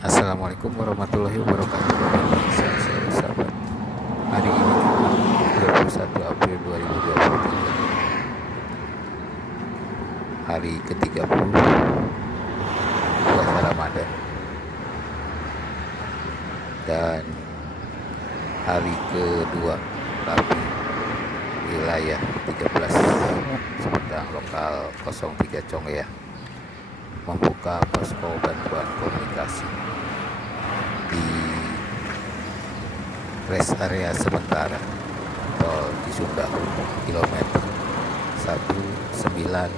Assalamualaikum warahmatullahi wabarakatuh. Sehat selalu sahabat. Hari ini 21 April 2023, hari ke-30 puasa Ramadan dan hari kedua Rabi wilayah 13 Sumedang lokal 03 Congya membuka posko bantuan komunikasi di rest area sementara tol Cisumdawu kilometer 194.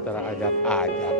Terajak-ajak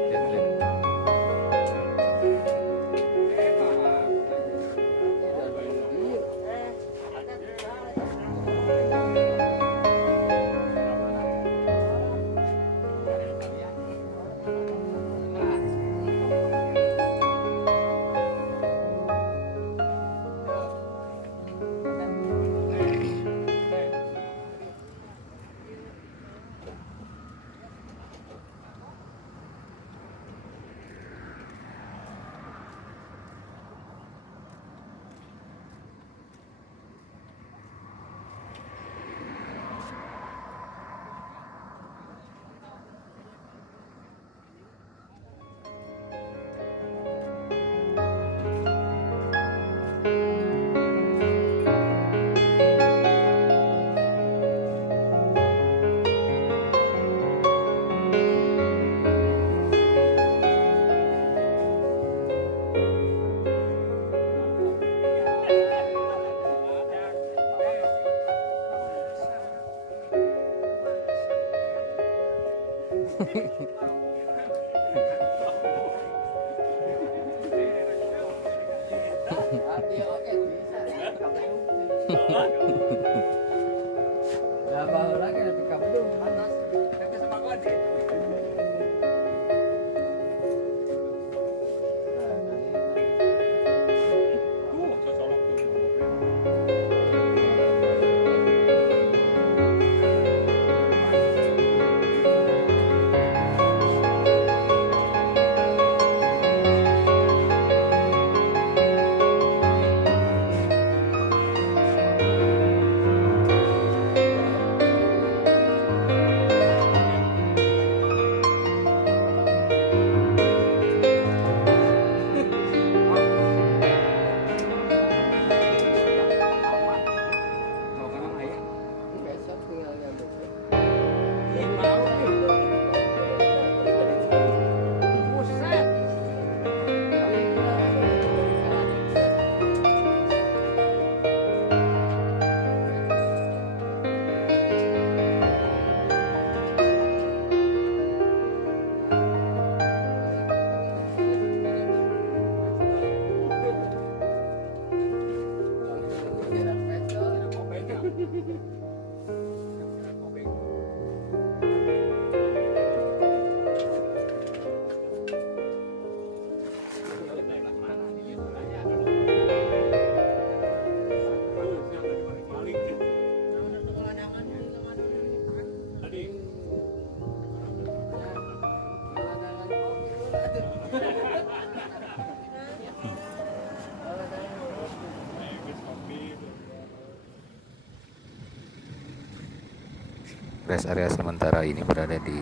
Rest area sementara ini berada di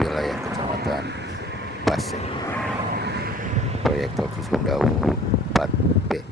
wilayah Kecamatan Pasir, proyek tol Cisumdawu 4B.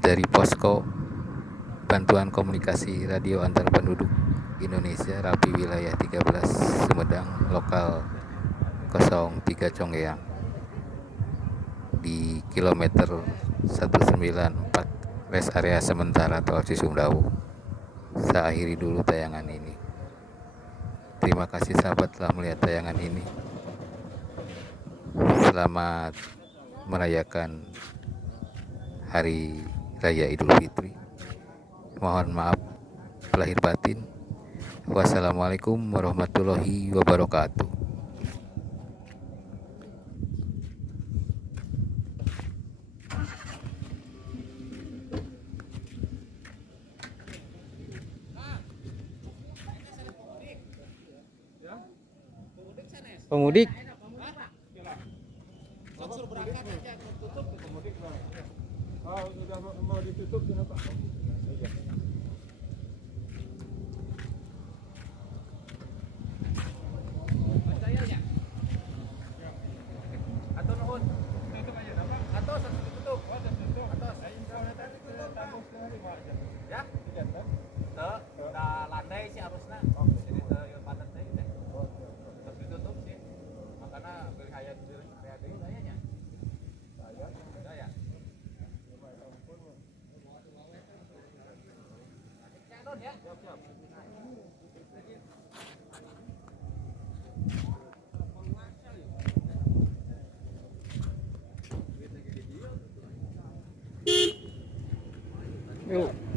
Dari Posko Bantuan Komunikasi Radio Antar Penduduk Indonesia Rapi Wilayah 13 Sumedang Lokal 03 Congeyang di kilometer 194 rest area sementara tol Cisumdawu. Saya akhiri dulu tayangan ini. Terima kasih sahabat telah melihat tayangan ini. Selamat merayakan Hari Raya Idul Fitri. Mohon maaf lahir batin. Wassalamualaikum warahmatullahi wabarakatuh. Ya, Pemudik. Sudah mau ditutup kenapa? Atau nuhun tutup aja apa? Atau tutup. Oh, tutup. Atau saya tambah setengah 5 aja. Ya? Tidak kan? Udah landai sih harusnya. Jadi teu padat teh teh. Terus ditutup sih. Makanya beli hayat diri area deui dayanya. Daya. Ya. Siap. Yuk.